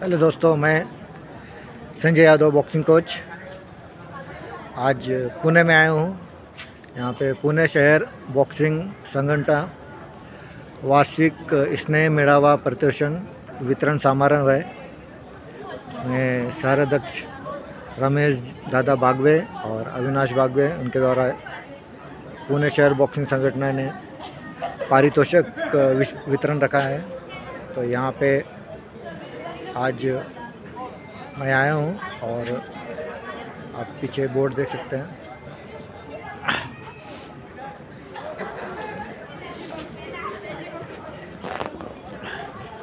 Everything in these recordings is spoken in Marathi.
हेलो दोस्तों, मैं संजय यादव बॉक्सिंग कोच। आज पुणे में आया हूँ। यहाँ पे पुणे शहर बॉक्सिंग संगठन वार्षिक स्नेह मेळावा प्रतिष्ठान वितरण समारोह है। इसमें शहर अध्यक्ष रमेश दादा बागवे और अविनाश बागवे उनके द्वारा पुणे शहर बॉक्सिंग संगठन ने पारितोषिक वितरण रखा है। तो यहाँ पे आज मैं आया हूँ और आप पीछे बोर्ड देख सकते हैं।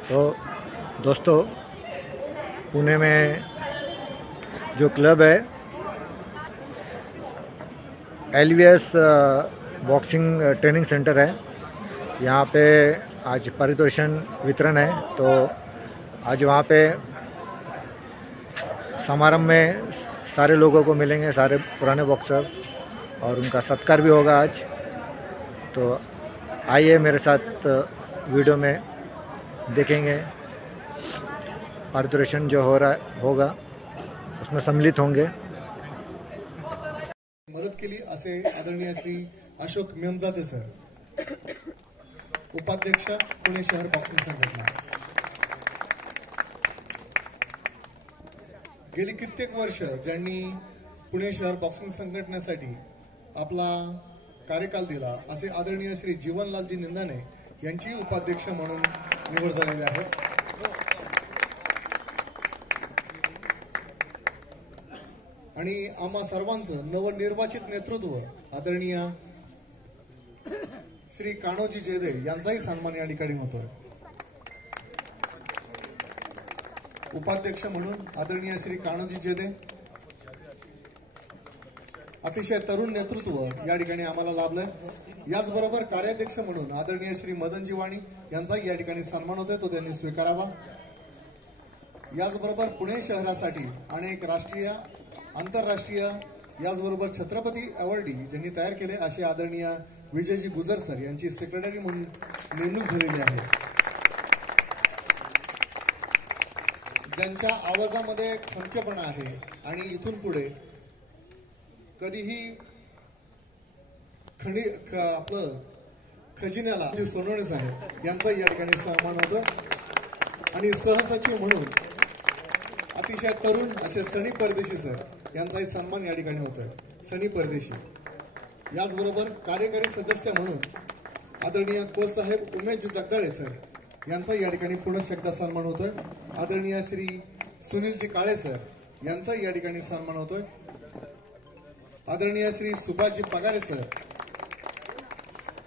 तो दोस्तों, पुणे में जो क्लब है LVS बॉक्सिंग ट्रेनिंग सेंटर है, यहाँ पे आज पारितोषिक वितरण है। तो आज वहाँ पे समारोह में सारे लोगों को मिलेंगे, सारे पुराने बॉक्सर्स, और उनका सत्कार भी होगा आज। तो आइए मेरे साथ वीडियो में देखेंगे। पारितोषिक जो होगा उसमें सम्मिलित होंगे। मदत केली असे आदरणीय श्री अशोक मेमजादे सर, उपाध्यक्ष पुणे शहर बॉक्सिंग संघटना। गेली कित्येक वर्ष ज्यांनी पुणे शहर बॉक्सिंग संघटनेसाठी आपला कार्यकाल दिला असे आदरणीय श्री जीवनलालजी निंदाने यांची उपाध्यक्ष म्हणून निवड झालेली आहे। आणि आम्हा सर्वांचं नवनिर्वाचित नेतृत्व आदरणीय श्री कान्होजी जेदे यांचाही सन्मान या ठिकाणी होतोय। उपाध्यक्ष म्हणून आदरणीय श्री कान्होजी जेदे, अतिशय तरुण नेतृत्व या ठिकाणी आम्हाला लाभलंय। याचबरोबर कार्याध्यक्ष म्हणून आदरणीय श्री मदनजी वाणी यांचाही या ठिकाणी सन्मान होतोय, तो त्यांनी स्वीकारावा। याचबरोबर पुणे शहरासाठी अनेक राष्ट्रीय, आंतरराष्ट्रीय, याचबरोबर छत्रपती अवॉर्डी ज्यांनी तयार केले असे आदरणीय विजयजी गुजर सर यांची सेक्रेटरी म्हणून नेमणूक झालेली आहे। ज्यांच्या आवाजामध्ये खणकेपणा आहे आणि इथून पुढे कधीही आपलं खजिन्याला जे सोनवणेच आहे यांचा या ठिकाणी सन्मान होतो। आणि सहसचिव म्हणून अतिशय तरुण असे सनी परदेशी सर यांचाही सन्मान या ठिकाणी होतोय, सनी परदेशी। याचबरोबर कार्यकारी सदस्य म्हणून आदरणीय कोच साहेब उमेशजी जगदाळे सर यांचा या ठिकाणी पुनः एकदा सन्मान होतोय। आदरणीय श्री सुनीलजी काळे सर यांचा या ठिकाणी सन्मान होतोय। आदरणीय श्री सुभाषजी पगारे सर,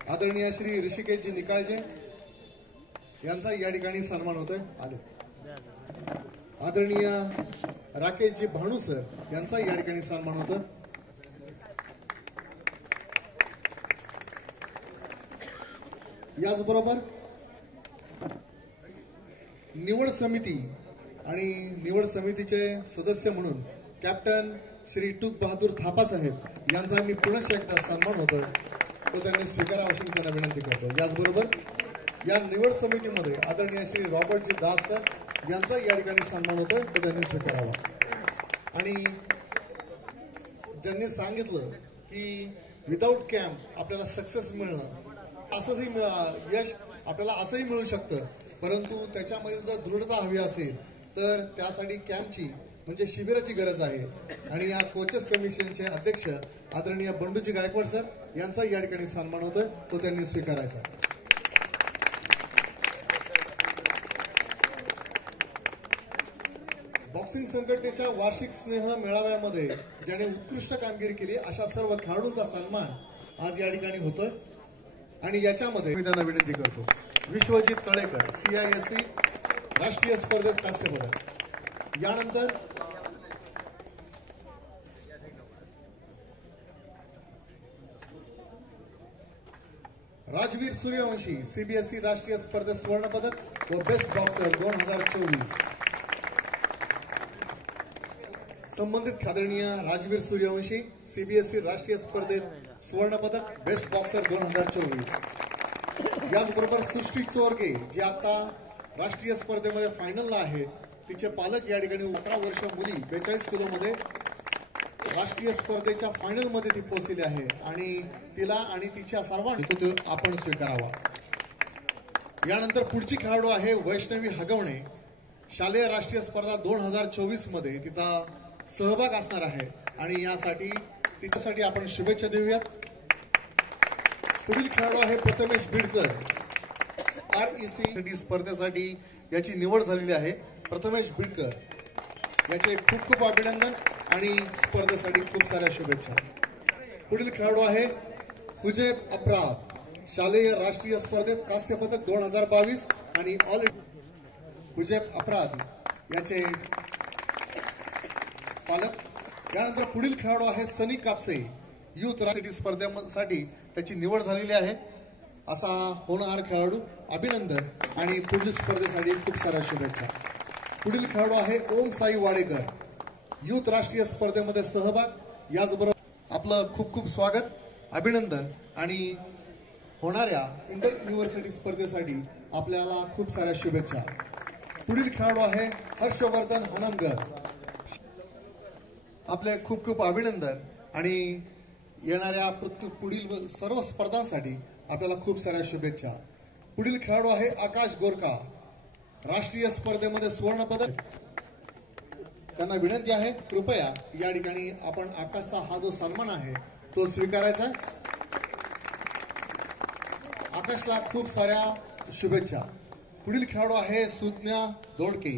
आदरणीय श्री ऋषिकेशजी निकाळजे यांचा या ठिकाणी सन्मान होतोय। आदरणीय राकेशजी भानू सर यांचा या ठिकाणी सन्मान होतोय। याचबरोबर निवड समिती आणि निवड समितीचे सदस्य म्हणून कॅप्टन श्री टूक बहादूर थापा साहेब यांचा मी पुनः एकदा सन्मान होतोय, तो त्यांनी स्वीकारावा अशी त्यांना विनंती करतो। याचबरोबर या निवड समितीमध्ये आदरणीय श्री रॉबर्टजी दास सर यांचा या ठिकाणी सन्मान होतोय, तो त्यांनी स्वीकारावा। आणि ज्यांनी सांगितलं की विदाऊट कॅम्प आपल्याला सक्सेस मिळणं, असंही यश आपल्याला असंही मिळू शकतं, परंतु त्याच्यामध्ये जर दृढता हवी असेल तर त्यासाठी कॅम्पची म्हणजे शिबिराची गरज आहे। आणि या कोचेस कमिशनचे अध्यक्ष आदरणीय बंडूजी गायकवाड सर यांचा या ठिकाणी सन्मान होतोय, तो त्यांनी स्वीकारायचा। बॉक्सिंग संघटनेच्या वार्षिक स्नेह मेळाव्यामध्ये ज्याने उत्कृष्ट कामगिरी केली अशा सर्व खेळाडूंचा सन्मान आज या ठिकाणी होतोय। आणि याच्यामध्ये मी त्यांना विनंती करतो, विश्वजित तळेकर CISC राष्ट्रीय स्पर्धेत कांस्य पदक। यानंतर राजवीर सूर्यवंशी CBSE राष्ट्रीय स्पर्धेत स्वर्ण पदक व बेस्ट बॉक्सर 2024। संबंधित आदरणीय राजवीर सूर्यवंशी CBSE राष्ट्रीय स्पर्धेत स्वर्ण पदक, बेस्ट बॉक्सर 2024। याचबरोबर सृष्टी चोरगे जी आता राष्ट्रीय स्पर्धेमध्ये फायनलला आहे, तिचे पालक या ठिकाणी 11 वर्ष मुली 42 किलोमध्ये राष्ट्रीय स्पर्धेच्या फायनल मध्ये ती पोहोचलेली आहे आणि तिला आणि तिच्या सर्वांनी तो आपण स्वीकारावा। यानंतर पुढची खेळाडू आहे वैष्णवी हगवणे। शालेय राष्ट्रीय स्पर्धा 2024 मध्ये तिचा सहभाग असणार आहे आणि यासाठी तिच्यासाठी आपण शुभेच्छा देऊया। पुढील खेळाडू आहे प्रथमेश बिडकर। REC स्पर्धेसाठी याची निवड झालेली आहे। प्रथमेश बिडकर याचे खूप खूप अभिनंदन आणि स्पर्धेसाठी खूप साऱ्या शुभेच्छा। पुढील खेळाडू आहे हुजैब अपराध। शालेय राष्ट्रीय स्पर्धेत कांस्य पदक 2022 आणि ऑल हुजैब अपराध याचे पालक। यानंतर पुढील खेळाडू आहे सनी कापसे। युथ राष्ट्रीय स्पर्धेसाठी त्याची निवड झालेली आहे। असा होणार खेळाडू अभिनंदन आणि पुढील स्पर्धेसाठी खूप साऱ्या शुभेच्छा। पुढील खेळाडू आहे ओम साई वाडेकर। युथ राष्ट्रीय स्पर्धेमध्ये सहभाग। याचबरोबर आपलं खूप खूप स्वागत अभिनंदन आणि होणाऱ्या इंटर युनिव्हर्सिटी स्पर्धेसाठी आपल्याला खूप साऱ्या शुभेच्छा। पुढील खेळाडू आहे हर्षवर्धन हनमगर। आपले खूप खूप अभिनंदन आणि येणाऱ्या पुढील सर्व स्पर्धांसाठी आपल्याला खूप साऱ्या शुभेच्छा। पुढील खेळाडू आहे आकाश गोरका। राष्ट्रीय स्पर्धेमध्ये सुवर्ण पदक। त्यांना विनंती आहे कृपया या ठिकाणी आपण आकाशचा हा जो सन्मान आहे तो स्वीकारायचा। आकाशला खूप साऱ्या शुभेच्छा। पुढील खेळाडू आहे सुज्ञा दोडके।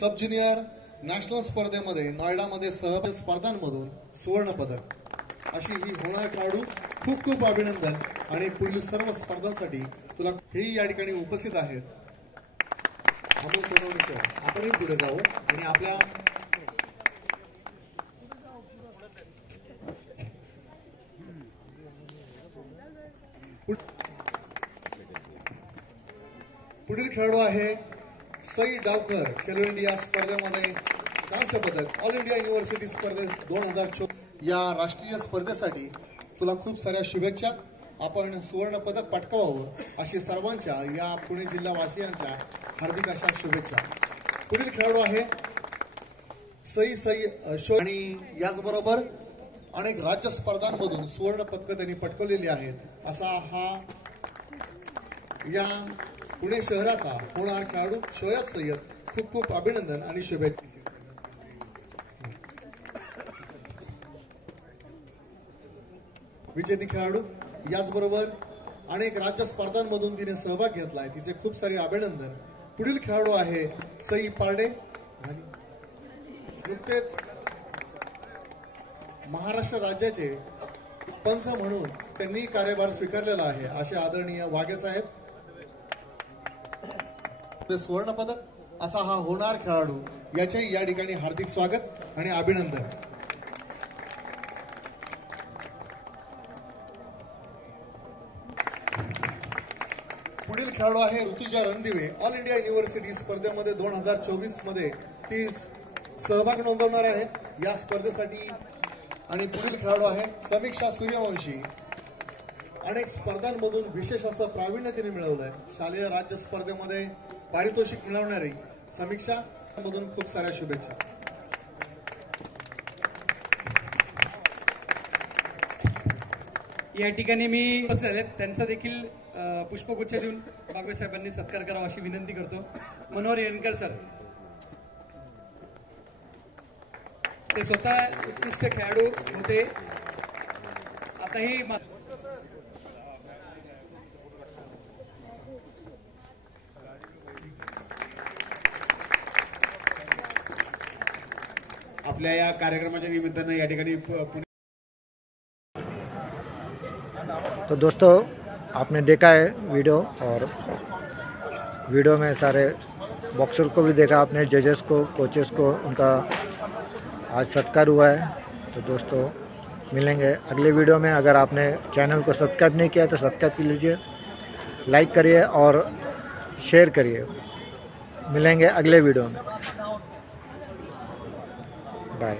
सब ज्युनियर नॅशनल स्पर्धेमध्ये नोएडामध्ये सहभागी स्पर्धांमधून सुवर्ण पदक। अशी ही होणार खेळाडू खूप खूप अभिनंदन आणि पुढील सर्व स्पर्धांसाठी तुला हे या ठिकाणी उपस्थित आहेत। अमोल सोनवणे सर आपणही पुढे जाऊ आणि आपल्या पुढील खेळाडू आहे सई डावकर। खेलो इंडिया स्पर्धेमध्ये कांस्य पदक। ऑल इंडिया युनिव्हर्सिटी स्पर्धेत 2024 या राष्ट्रीय स्पर्धेसाठी तुला खूप साऱ्या शुभेच्छा। आपण सुवर्ण पदक पटकावावं अशी सर्वांच्या या पुणे जिल्हावासियांच्या हार्दिक अशा शुभेच्छा। पुढील खेळाडू आहे सई आणि याचबरोबर अनेक राज्य स्पर्धांमधून सुवर्ण पदकं त्यांनी पटकवलेली आहेत। असा हा या पुणे शहराचा होणार खेळाडू शोएब सय्यद। खूप खूप अभिनंदन आणि शुभेच्छा। विजेती खेळाडू याचबरोबर अनेक राज्य स्पर्धांमधून तिने सहभाग घेतलाय। तिचे खूप सारे अभिनंदन। पुढील खेळाडू आहे सई पारडे। नुकतेच महाराष्ट्र राज्याचे पंच म्हणून त्यांनी कार्यभार स्वीकारलेला आहे असे आदरणीय वाघे साहेब। सुवर्ण पदक असा हा होणार खेळाडू याचे या ठिकाणी हार्दिक स्वागत आणि अभिनंदन। पुढील खेळाडू आहे Rutuja Randive. All India university स्पर्धेमध्ये 2024 मध्ये ती सहभाग नोंदवणार आहे या स्पर्धेसाठी। आणि पुढील खेळाडू आहे समीक्षा सूर्यवंशी। अनेक स्पर्धांमधून विशेष असं प्रावीण्य तिने मिळवलंय। शालेय राज्य स्पर्धेमध्ये पारितोषिक मिळवणारी समीक्षा मधून खूप साऱ्या शुभेच्छा। या ठिकाणी मी बसलेले त्यांचा देखील पुष्पगुच्छ देऊन बागवे साहेबांनी सत्कार करावा अशी विनंती करतो। मनोहर येनकर सर ते स्वतः उत्कृष्ट खेळाडू होते। आताही आपल्या या कार्यक्रमाच्या निमित्तानं या ठिकाणी तो दोस्तों आपने देखा है वीडियो और वीडियो में सारे बॉक्सर को भी देखा आपने, जजेस को, कोचेस को, उनका आज सत्कार हुआ है। तो दोस्तों मिलेंगे अगले वीडियो में। अगर आपने चैनल को सब्सक्राइब नहीं किया तो सब्सक्राइब कर लीजिए, लाइक करिए और शेयर करिए। मिलेंगे अगले वीडियो में। बाय।